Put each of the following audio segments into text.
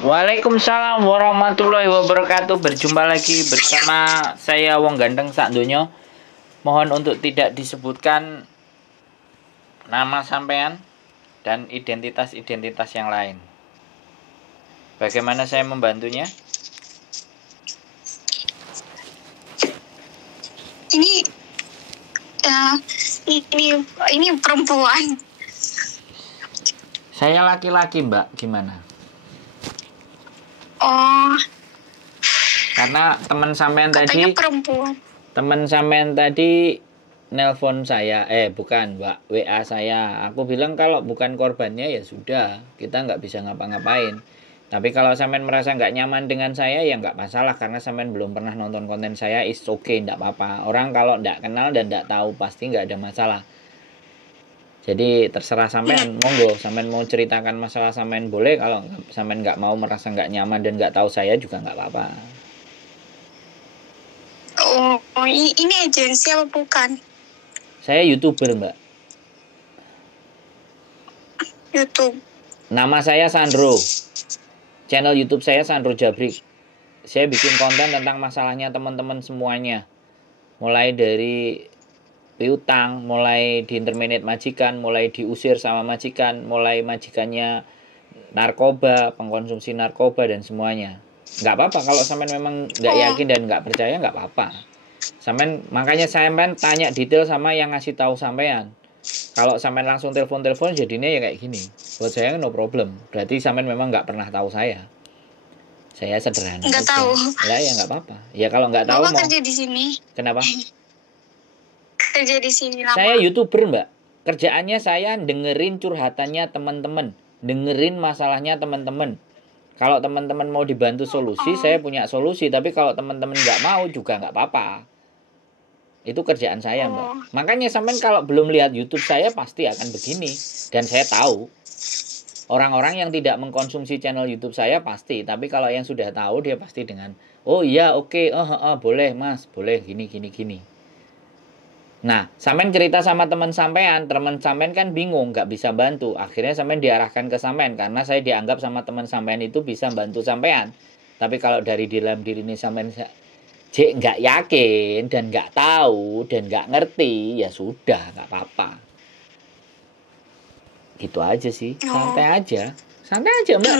Waalaikumsalam warahmatullahi wabarakatuh. Berjumpa lagi bersama saya Wong Ganteng sak donya. Mohon untuk tidak disebutkan nama sampean dan identitas-identitas yang lain. Bagaimana saya membantunya? Ini perempuan. Saya laki-laki, Mbak. Gimana? Oh, Karena teman sampean katanya tadi perempuan. nelpon saya, bukan Mbak, WA saya. Aku bilang kalau bukan korbannya ya sudah, kita nggak bisa ngapa-ngapain. Tapi kalau sampean merasa nggak nyaman dengan saya ya nggak masalah, karena sampean belum pernah nonton konten saya, is okay, nggak apa-apa. Orang kalau nggak kenal dan nggak tahu pasti nggak ada masalah. Jadi terserah sampean, monggo sampean mau ceritakan masalah sampean boleh, kalau sampean nggak mau merasa nggak nyaman dan nggak tahu saya juga nggak apa-apa. Oh, ini agensi apa bukan? Saya YouTuber, Mbak. YouTube. Nama saya Sandro. Channel YouTube saya Sandro Jabrik. Saya bikin konten tentang masalahnya teman-teman semuanya. Mulai dari piutang, mulai di interminate majikan, mulai diusir sama majikan, mulai majikannya narkoba, pengkonsumsi narkoba dan semuanya. Nggak apa-apa kalau sampean memang nggak yakin dan nggak percaya, nggak apa-apa. Makanya sampean tanya detail sama yang ngasih tahu sampean. Kalau sampean langsung telepon jadinya ya kayak gini. Buat saya no problem. Berarti sampean memang nggak pernah tahu saya. Saya sederhana. Nggak tahu. Lah ya nggak apa-apa. Ya kalau nggak tahu Bapak kerja di sini. Kenapa? Kerja di sini lama. Saya YouTuber, Mbak. Kerjaannya saya dengerin curhatannya teman-teman, dengerin masalahnya teman-teman. Kalau teman-teman mau dibantu solusi, saya punya solusi. Tapi kalau teman-teman nggak mau juga nggak apa-apa. Itu kerjaan saya, Mbak. Makanya sampean kalau belum lihat YouTube saya pasti akan begini. Dan saya tahu orang-orang yang tidak mengkonsumsi channel YouTube saya pasti. Tapi kalau yang sudah tahu dia pasti dengan, oh iya oke, boleh mas, boleh gini. Nah, sampean cerita sama teman sampean kan bingung, nggak bisa bantu. Akhirnya sampean diarahkan ke sampean karena saya dianggap sama teman sampean itu bisa bantu sampean. Tapi kalau dari dalam diri ini sampean nggak yakin dan nggak tahu dan nggak ngerti, ya sudah, nggak apa-apa. Gitu aja sih, santai aja Mbak.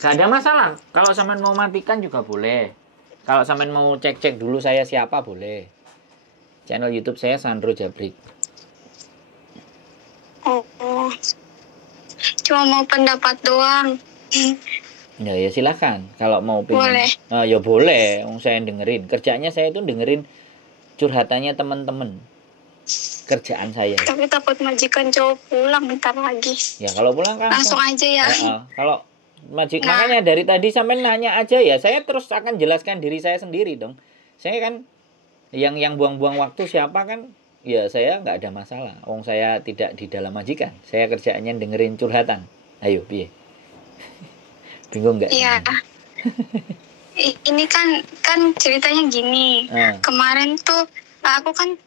Gak ada masalah. Kalau sampean mau matikan juga boleh. Kalau sampean mau cek dulu saya siapa boleh. Channel YouTube saya Sandro Jabrik. Oh, cuma mau pendapat doang. Ya silakan. Kalau mau Boleh. Ya boleh. Saya dengerin. Kerjanya saya itu dengerin curhatannya teman-teman. Kerjaan saya. Tapi takut majikan cowok pulang bentar lagi. Ya kalau pulang kan langsung aja ya. Kalau makanya dari tadi sampai nanya aja ya. Saya terus akan jelaskan diri saya sendiri dong. Saya kan yang buang-buang waktu siapa kan? Ya saya nggak ada masalah. Saya tidak di dalam majikan. Saya kerjaannya dengerin curhatan. Ayo, piye? Bingung nggak? Iya. Ini kan ceritanya gini. Kemarin tuh aku kan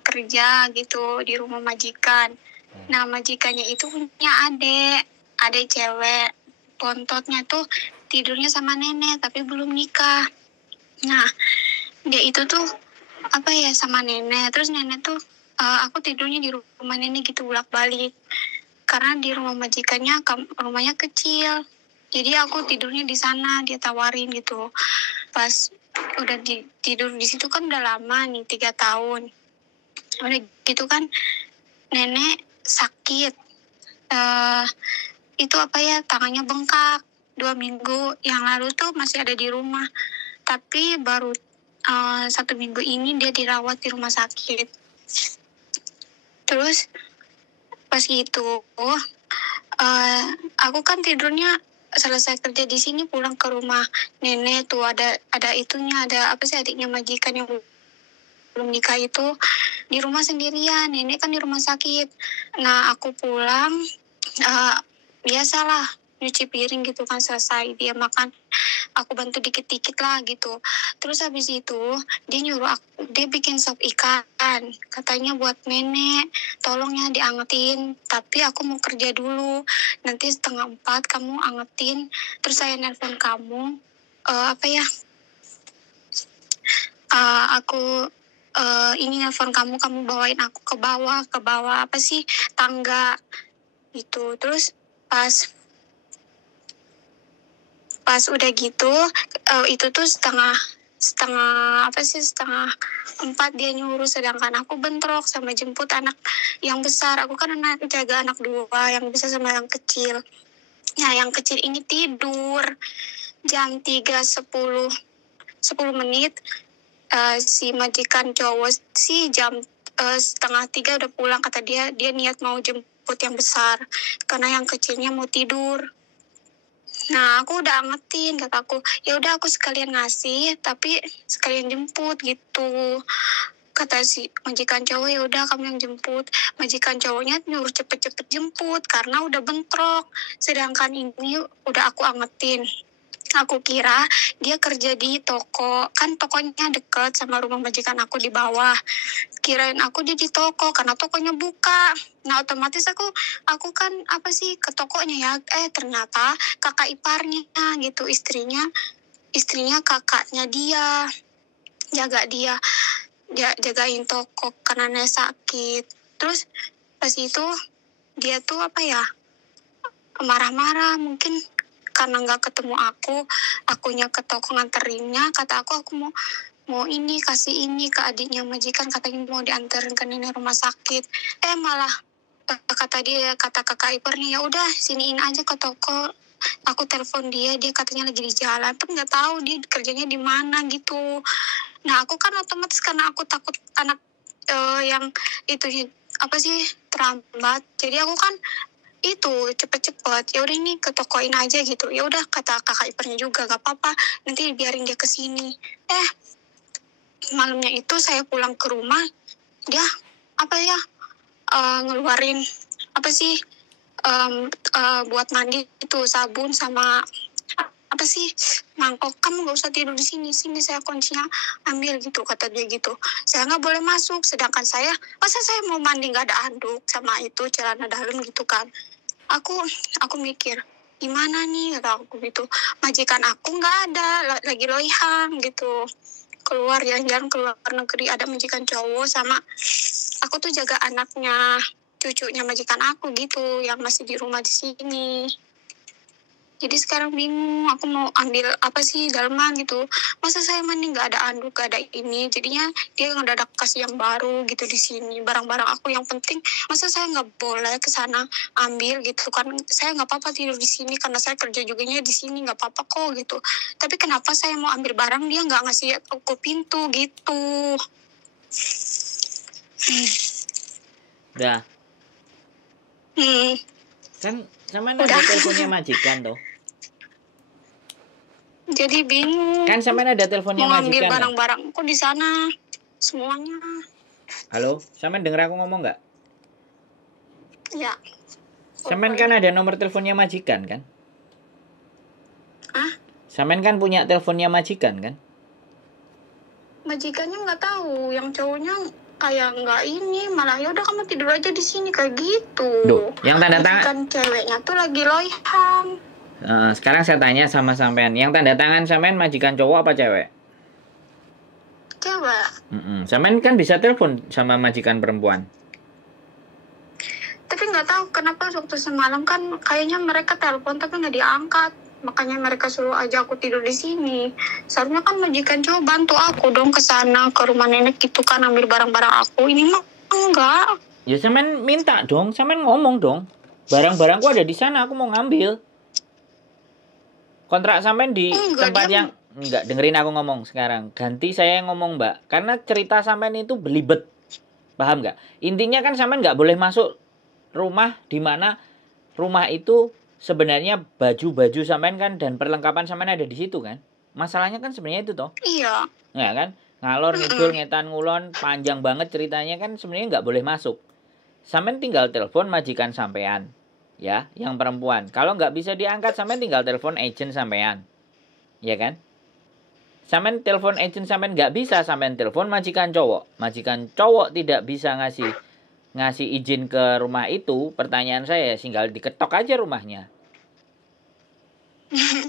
kerja gitu di rumah majikan. Nah, majikannya itu punya adik cewek. Pontotnya tuh tidurnya sama nenek tapi belum nikah. Nah, dia itu tuh sama nenek. Terus nenek tuh aku tidurnya di rumah nenek gitu bolak-balik. Karena di rumah majikannya rumahnya kecil. Jadi aku tidurnya di sana, dia tawarin gitu. Pas udah tidur di situ kan udah lama nih, 3 tahun. Udah gitu kan nenek sakit. Itu tangannya bengkak. 2 minggu yang lalu tuh masih ada di rumah. Tapi baru 1 minggu ini dia dirawat di rumah sakit. Terus pas gitu, aku kan tidurnya selesai kerja di sini pulang ke rumah nenek tuh ada adiknya majikan yang belum nikah itu di rumah sendirian. Nenek kan di rumah sakit. Nah aku pulang biasalah nyuci piring gitu kan, selesai dia makan aku bantu dikit-dikit lah gitu. Terus habis itu dia nyuruh aku, dia bikin sop ikan, katanya buat nenek, tolong ya diangetin, tapi aku mau kerja dulu, nanti 3:30 kamu angetin, terus saya nelpon kamu, aku ini nelpon kamu bawain aku ke bawah apa sih, tangga gitu. Terus pas udah gitu, itu tuh setengah 4 dia nyuruh, sedangkan aku bentrok sama jemput anak yang besar. Aku kan jaga anak 2, yang besar sama yang kecil. Nah, yang kecil ini tidur jam 3:10 menit. Si majikan cowok sih jam 2:30 udah pulang, kata dia niat mau jemput yang besar karena yang kecilnya mau tidur. Nah, aku udah angetin, kataku, ya udah aku sekalian ngasih tapi sekalian jemput gitu. Kata si majikan cowok, ya udah kamu yang jemput. Majikan cowoknya nyuruh cepet-cepet jemput karena udah bentrok, sedangkan ini udah aku angetin. Aku kira dia kerja di toko, kan tokonya deket sama rumah majikan aku di bawah. Kirain aku dia di toko karena tokonya buka. Nah, otomatis aku kan ke tokonya ya. Ternyata kakak iparnya gitu, istrinya kakaknya dia, jagain toko karena nenek sakit. Terus pas itu dia tuh marah-marah, mungkin karena nggak ketemu akunya ke toko nganterinnya. Kata aku mau ini, kasih ini ke adiknya majikan, katanya mau diantarin ke nenek rumah sakit. Malah kata kakak iparnya, ya udah siniin aja ke toko. Aku telepon dia katanya lagi di jalan, tapi nggak tahu dia kerjanya di mana gitu. Nah, aku kan otomatis karena aku takut anak yang itu terlambat, jadi aku kan itu cepet-cepet, ya udah ini ke tokoin aja gitu. Ya udah, kata kakak iparnya juga, nggak apa-apa, nanti biarin dia kesini. Malamnya itu saya pulang ke rumah, dia ngeluarin buat mandi itu, sabun sama mangkok. Kamu nggak usah tidur di sini saya kuncinya ambil gitu, kata dia gitu. Saya nggak boleh masuk, sedangkan masa saya mau mandi nggak ada handuk sama itu celana dalam gitu kan. Aku mikir, gimana nih, kata aku gitu. Majikan aku nggak ada, lagi loihang gitu, keluar jalan-jalan ke luar negeri. Ada majikan cowok sama aku tuh jaga anaknya, cucunya majikan aku gitu, yang masih di rumah di sini. Jadi sekarang bingung, aku mau ambil daleman gitu. Masa saya mandi nggak ada anduk, nggak ada ini. Jadinya dia ngedadak kasih yang baru gitu di sini. Barang-barang aku yang penting, masa saya nggak boleh ke sana ambil gitu kan? Saya nggak apa-apa tidur di sini karena saya kerja juganya di sini, nggak apa-apa kok gitu. Tapi kenapa saya mau ambil barang dia nggak ngasih aku pintu gitu? Udah. Kan sama ada teleponnya majikan tuh. Jadi bingung. Kan sama ada teleponnya mau majikan. Mau ambil barang-barangku di sana semuanya. Halo, Samen denger aku ngomong nggak? Ya. Samen kan ada nomor teleponnya majikan kan? Samen kan punya teleponnya majikan kan? Majikannya nggak tahu, yang cowoknya kayak nggak ini, malah ya udah kamu tidur aja di sini kayak gitu. Duh, yang tanda tangan ceweknya tuh lagi loihang. Sekarang saya tanya sama sampean, yang tanda tangan sampean majikan cowok apa cewek? Cewek. Sampean kan bisa telepon sama majikan perempuan. Tapi nggak tahu kenapa waktu semalam kan kayaknya mereka telepon tapi nggak diangkat. Makanya mereka suruh aja aku tidur di sini. Seharusnya kan majikan cowok bantu aku dong ke sana, ke rumah nenek gitu kan, ambil barang-barang aku. Ini mah enggak. Ya sampean minta dong, sampean ngomong dong. Barang-barangku ada di sana, aku mau ngambil. Kontrak sampean di tempat yang enggak, dengerin aku ngomong sekarang. Ganti saya yang ngomong, Mbak. Karena cerita sampean itu belibet. Paham enggak? Intinya kan sampean enggak boleh masuk rumah di mana rumah itu sebenarnya baju-baju sampean kan dan perlengkapan sampean ada di situ kan. Masalahnya kan sebenarnya itu toh. Iya. Enggak kan? Ngalor ngidul ngetan ngulon panjang banget ceritanya kan, sebenarnya enggak boleh masuk. Sampean tinggal telepon majikan sampean. Ya, yang perempuan. Kalau nggak bisa diangkat, sampean tinggal telepon agent sampean. Ya kan? Sampean telepon agent sampean nggak bisa, sampean telepon majikan cowok. Majikan cowok tidak bisa ngasih izin ke rumah itu. Pertanyaan saya, tinggal diketok aja rumahnya.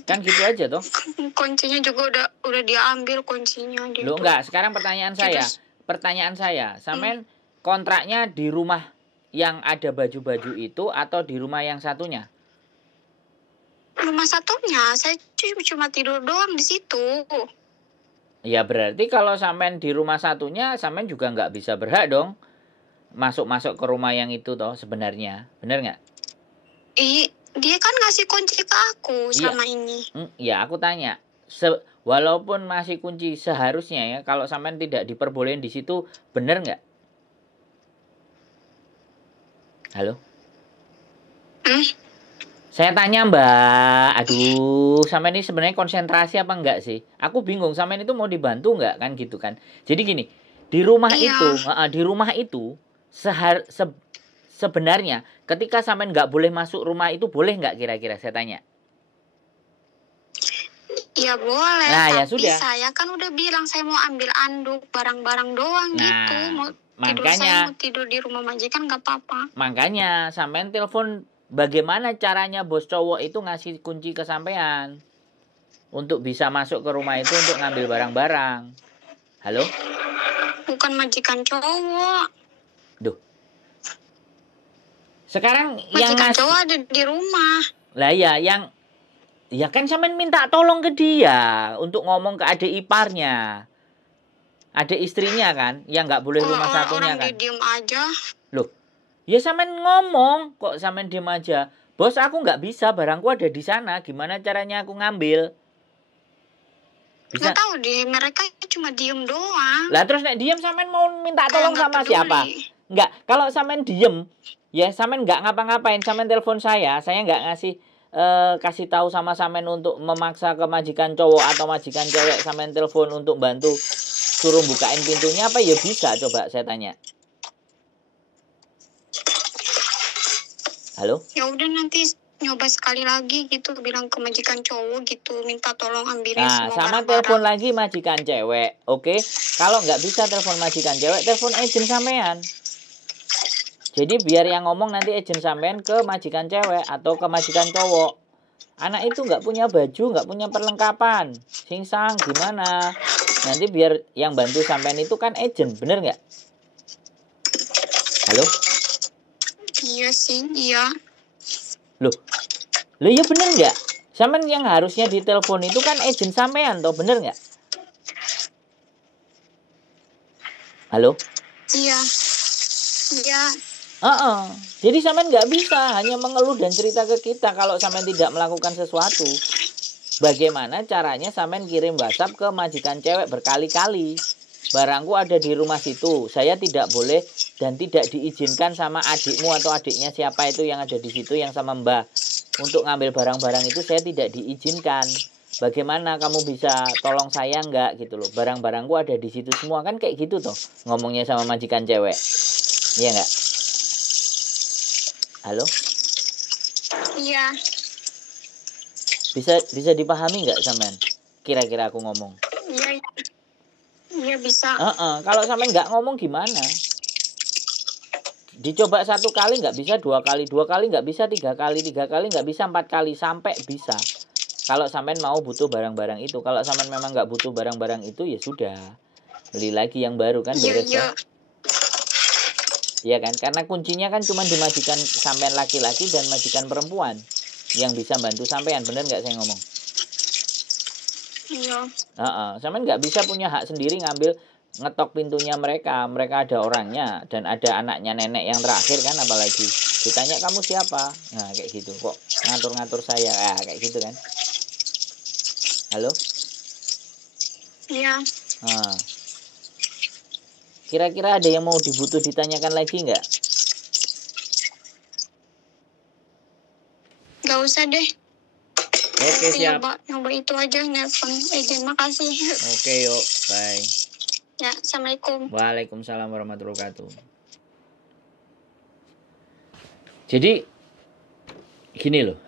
Kan gitu aja toh. Kuncinya juga udah diambil kuncinya. Loh enggak, sekarang pertanyaan saya, sampean kontraknya di rumah yang ada baju-baju itu atau di rumah yang satunya? Rumah satunya, saya cuma tidur doang di situ. Ya berarti kalau sampean di rumah satunya, sampean juga nggak bisa berhak dong masuk-masuk ke rumah yang itu toh sebenarnya, bener nggak? Dia kan ngasih kunci ke aku selama ini. Ya aku tanya, walaupun masih kunci seharusnya ya, kalau sampean tidak diperbolehin di situ, bener nggak? Halo? Saya tanya Mbak, aduh, sampean ini sebenarnya konsentrasi apa enggak sih? Aku bingung, sampean itu mau dibantu enggak kan gitu kan? Jadi gini, di rumah itu sebenarnya ketika sampean nggak boleh masuk rumah itu, boleh nggak kira-kira saya tanya? Ya boleh, nah, tapi ya sudah. Saya kan udah bilang saya mau ambil anduk, barang-barang doang gitu. Mau tidur di rumah majikan nggak apa-apa. Makanya sampean telepon bagaimana caranya bos cowok itu ngasih kunci ke sampean untuk bisa masuk ke rumah itu untuk ngambil barang-barang. Halo? Bukan majikan cowok. Duh. Sekarang majikan cowok ada di rumah. Lah ya, ya kan sampean minta tolong ke dia untuk ngomong ke adik iparnya. Adik istrinya kan, yang nggak boleh rumah satunya kan. Orang diem aja. Loh, ya sampean ngomong, kok sampean diem aja. Bos, aku nggak bisa, barangku ada di sana. Gimana caranya aku ngambil? Bisa. Nggak tahu deh, mereka cuma diem doang. Lah terus nek diem sampean mau minta tolong sama siapa? Nggak, kalau sampean diem, ya sampean nggak ngapa-ngapain, sampean telepon saya nggak kasih tahu sama sampean untuk memaksa ke majikan cowok atau majikan cewek, sampean telepon untuk bantu suruh bukain pintunya apa ya bisa, coba saya tanya. Halo? Ya udah nanti nyoba sekali lagi gitu, bilang ke majikan cowok gitu, minta tolong ambilin semua sama telepon lagi majikan cewek, oke? Kalau nggak bisa telepon majikan cewek, telepon agent sampean. Jadi biar yang ngomong nanti agent sampean ke majikan cewek atau ke majikan cowok. Anak itu nggak punya baju, nggak punya perlengkapan. Singsang gimana? Nanti biar yang bantu sampean itu kan agent, bener nggak? Halo? Iya sih, iya. Loh ya bener nggak? Sampean yang harusnya ditelepon itu kan agent sampean, toh bener nggak? Halo? Iya. Jadi sampean nggak bisa hanya mengeluh dan cerita ke kita kalau sampean tidak melakukan sesuatu. Bagaimana caranya sampean kirim WhatsApp ke majikan cewek berkali-kali? Barangku ada di rumah situ, saya tidak boleh dan tidak diizinkan sama adikmu atau adiknya siapa itu yang ada di situ yang sama Mbah. Untuk ngambil barang-barang itu saya tidak diizinkan. Bagaimana kamu bisa tolong saya nggak gitu loh? Barang-barangku ada di situ semua, kan kayak gitu toh ngomongnya sama majikan cewek. Iya nggak? Halo? Iya. Bisa dipahami nggak sampean? Kira-kira aku ngomong. Iya bisa. Kalau sampean nggak ngomong gimana? Dicoba 1 kali nggak bisa, 2 kali nggak bisa, 3 kali nggak bisa, 4 kali sampai bisa. Kalau sampean mau butuh barang-barang itu, kalau sampean memang nggak butuh barang-barang itu ya sudah, beli lagi yang baru kan beres ya. Iya kan, karena kuncinya kan cuma di majikan sampean laki-laki dan majikan perempuan yang bisa bantu sampean, bener nggak saya ngomong? Iya. Sampean nggak bisa punya hak sendiri ngetok pintunya mereka ada orangnya dan ada anaknya nenek yang terakhir kan, apalagi ditanya kamu siapa, nah kayak gitu kok ngatur-ngatur saya, kayak gitu kan. Halo? Iya. Kira-kira ada yang mau ditanyakan lagi nggak? Nggak usah deh. Oke, siap. Nyoba itu aja, nelfon agent. Makasih. Oke, yuk, bye. Ya, assalamualaikum. Waalaikumsalam warahmatullahi wabarakatuh. Jadi gini loh,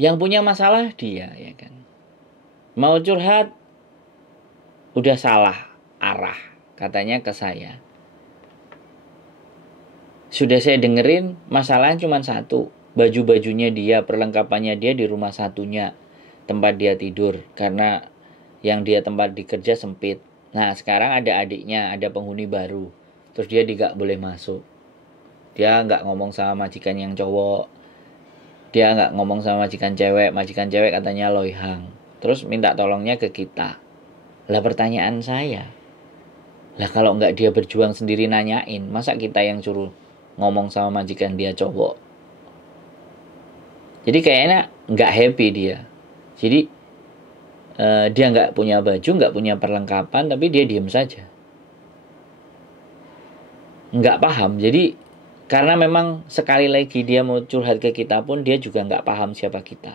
yang punya masalah dia, ya kan. mau curhat, udah salah arah, katanya ke saya. Sudah saya dengerin, masalahnya cuma satu. Baju-bajunya dia, perlengkapannya dia di rumah satunya, tempat dia tidur. Karena yang dia tempat dikerja sempit. Nah sekarang ada adiknya, ada penghuni baru. Terus dia gak boleh masuk. Dia gak ngomong sama majikan yang cowok. Dia gak ngomong sama majikan cewek. Majikan cewek katanya loihang. Terus minta tolongnya ke kita. Lah pertanyaan saya, lah kalau nggak dia berjuang sendiri nanyain, masa kita yang suruh ngomong sama majikan dia cowok? Jadi kayaknya nggak happy dia. Jadi dia nggak punya baju, nggak punya perlengkapan, tapi dia diem saja. Nggak paham. Jadi karena memang sekali lagi dia mau curhat ke kita pun dia juga nggak paham siapa kita.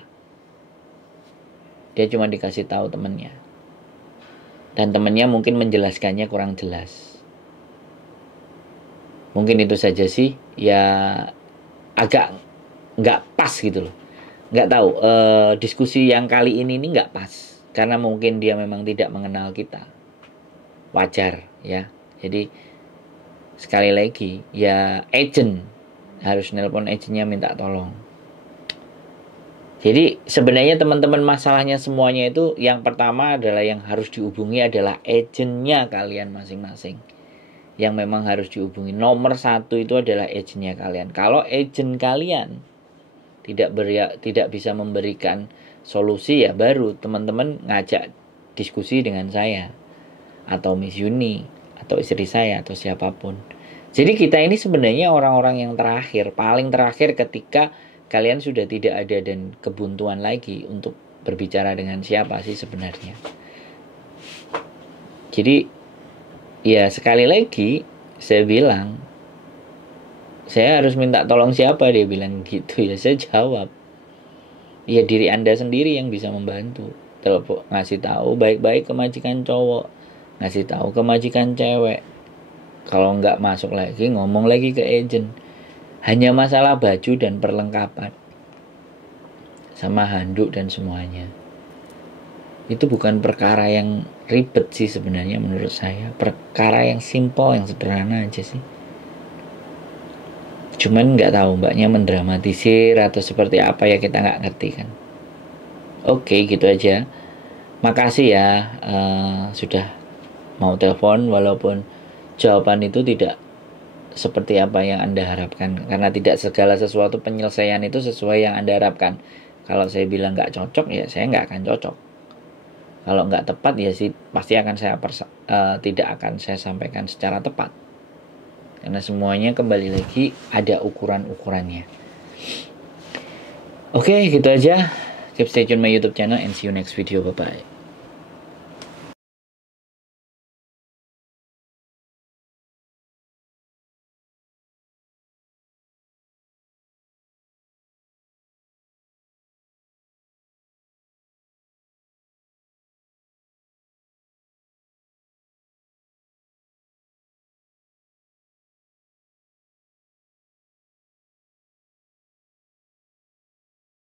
Dia cuma dikasih tahu temennya. Dan temennya mungkin menjelaskannya kurang jelas. Mungkin itu saja sih. Ya agak nggak pas gitu loh. Nggak tahu. Diskusi yang kali ini nggak pas. Karena mungkin dia memang tidak mengenal kita. Wajar ya. Jadi sekali lagi ya agent. Harus nelpon agentnya minta tolong. Jadi sebenarnya teman-teman masalahnya semuanya itu yang pertama adalah yang harus dihubungi adalah agentnya kalian masing-masing. Yang memang harus dihubungi. Nomor 1 itu adalah agentnya kalian. Kalau agent kalian tidak bisa memberikan solusi ya baru teman-teman ngajak diskusi dengan saya. Atau Miss Yuni. Atau istri saya atau siapapun. Jadi kita ini sebenarnya orang-orang yang terakhir. Paling terakhir ketika kalian sudah tidak ada dan kebuntuan lagi untuk berbicara dengan siapa sih sebenarnya. Jadi ya sekali lagi saya bilang, saya harus minta tolong siapa, dia bilang gitu ya. Saya jawab, ya diri Anda sendiri yang bisa membantu. Telepon, ngasih tahu baik-baik ke majikan cowok, ngasih tahu ke majikan cewek. Kalau nggak masuk lagi ngomong lagi ke agent. Hanya masalah baju dan perlengkapan. Sama handuk dan semuanya. Itu bukan perkara yang ribet sih sebenarnya menurut saya. Perkara yang simple, yang sederhana aja sih. Cuman nggak tahu mbaknya mendramatisir atau seperti apa ya, kita nggak ngerti kan. Oke, gitu aja. Makasih ya sudah mau telepon walaupun jawaban itu tidak seperti apa yang Anda harapkan. Karena tidak segala sesuatu penyelesaian itu sesuai yang Anda harapkan. Kalau saya bilang nggak cocok, ya saya nggak akan cocok. Kalau nggak tepat, ya sih pasti akan tidak akan saya sampaikan secara tepat. Karena semuanya kembali lagi ada ukuran-ukurannya. Oke, gitu aja. Keep stay tune my YouTube channel and see you next video. Bye-bye.